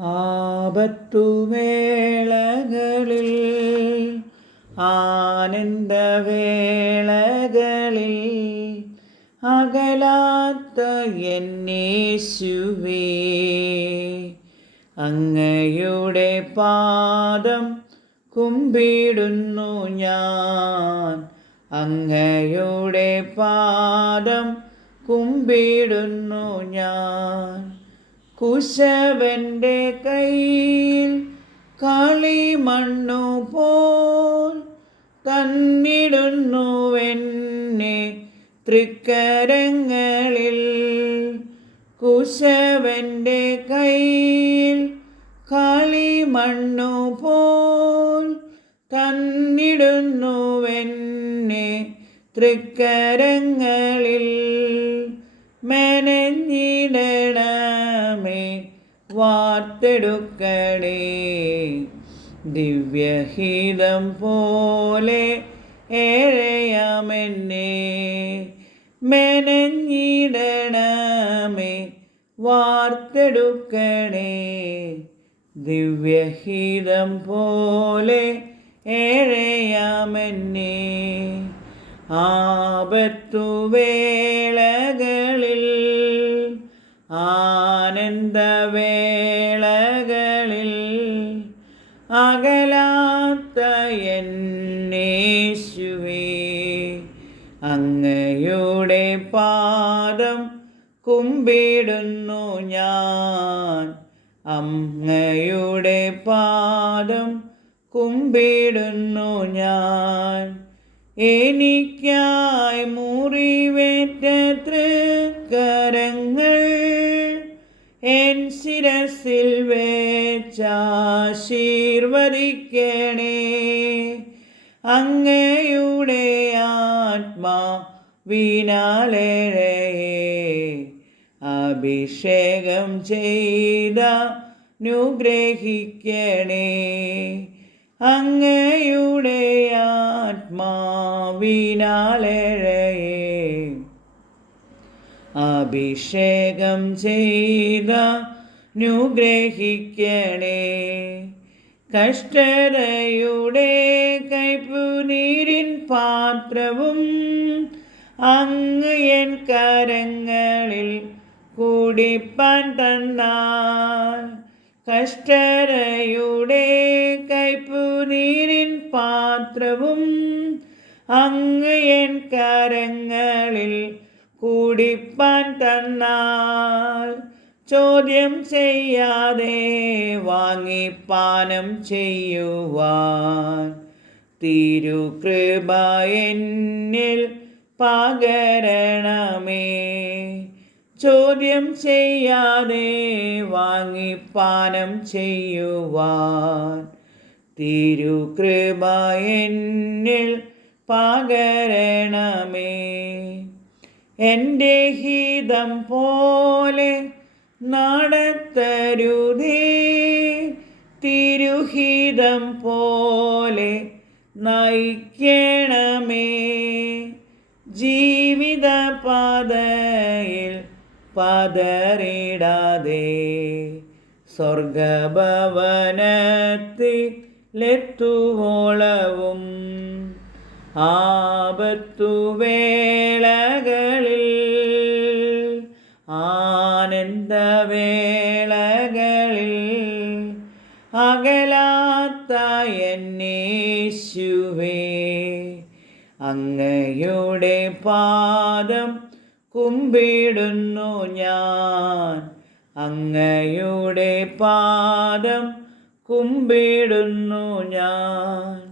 ആപത്തുവേളകളിൽ ആനന്ദവേളകളിൽ അകലാത്ത എന്നേശുവേ. അങ്ങയുടെ പാദം കുമ്പിടുന്നു ഞാൻ. അങ്ങയുടെ പാദം കുമ്പിടുന്നു ഞാൻ. കുശവന്റെ കയ്യിൽ കളിമണ്ണു പോൽ തന്നിടുന്നുവെന്നെ തൃക്കരങ്ങളിൽ. കുശവന്റെ കയ്യിൽ കളിമണ്ണു പോൽ തന്നിടുന്നുവെന്നെ തൃക്കരങ്ങളിൽ. മെനഞ്ഞിടണമേ വാർത്തെടുക്കണേ. ദിവ്യഹിതം പോലെ ഏഴയാമെന്നെ. മെനഞ്ഞിടണമേ വാർത്തെടുക്കണേ. ദിവ്യഹിതം പോലെ ഏഴയാമെന്നെ. ആപത്തുവേളകളിൽ ആനന്ദവേളകളിൽ അകലാത്ത എന്നേശുവേ അങ്ങയുടെ പാദം കുമ്പിടുന്നു ഞാൻ. അങ്ങയുടെ പാദം കുമ്പിടുന്നു ഞാൻ. എനിക്കായി മുറിവേറ്റ എൻ ശിരസിൽ വേശീർവദിക്കണേ അങ്ങയുടെ ആത്മാ വീണാലേഴയെ അഭിഷേകം ചെയ്ത അനുഗ്രഹിക്കണേ അങ്ങയുടെ ആത്മാവിനാലേഴയെ അഭിഷേകം ചെയ്ത അനുഗ്രഹിക്കണേ കഷ്ടതയുടെ കൈപ്പുനീരിൻ പാത്രവും അങ്ങ് എൻ കരങ്ങളിൽ കുടിപ്പാൻ തന്നാൽ കഷ്ടരയുടെ കൈപ്പുനീരിൻ പാത്രവും അങ്ങ് എൻ കരങ്ങളിൽ കുടിപ്പാൻ തന്നാൽ ചോദ്യം ചെയ്യാതെ വാങ്ങിപ്പാനം ചെയ്യുവാൻ. തിരുകൃപ എന്നിൽ പകരണമേ. ചോദ്യം ചെയ്യാതെ വാങ്ങിപ്പാനം ചെയ്യുവാൻ. തിരുകൃപ എന്നിൽ പകരണമേ. എന്റെ ഹിതം പോലെ നടത്തരുതേ. തിരുഹിതം പോലെ നയിക്കണമേ. ജീവിത പാതയിൽ പതറിടാതെ സ്വർഗഭവനത്തിലെത്തുവോളവും ആപത്തുവേളകളിൽ ആനന്ദവേളകളിൽ അകലാത്ത എന്നേശുവേ അങ്ങയുടെ പാദം കുമ്പിടുന്നു ഞാൻ. അങ്ങയുടെ പാദം കുമ്പിടുന്നു ഞാൻ.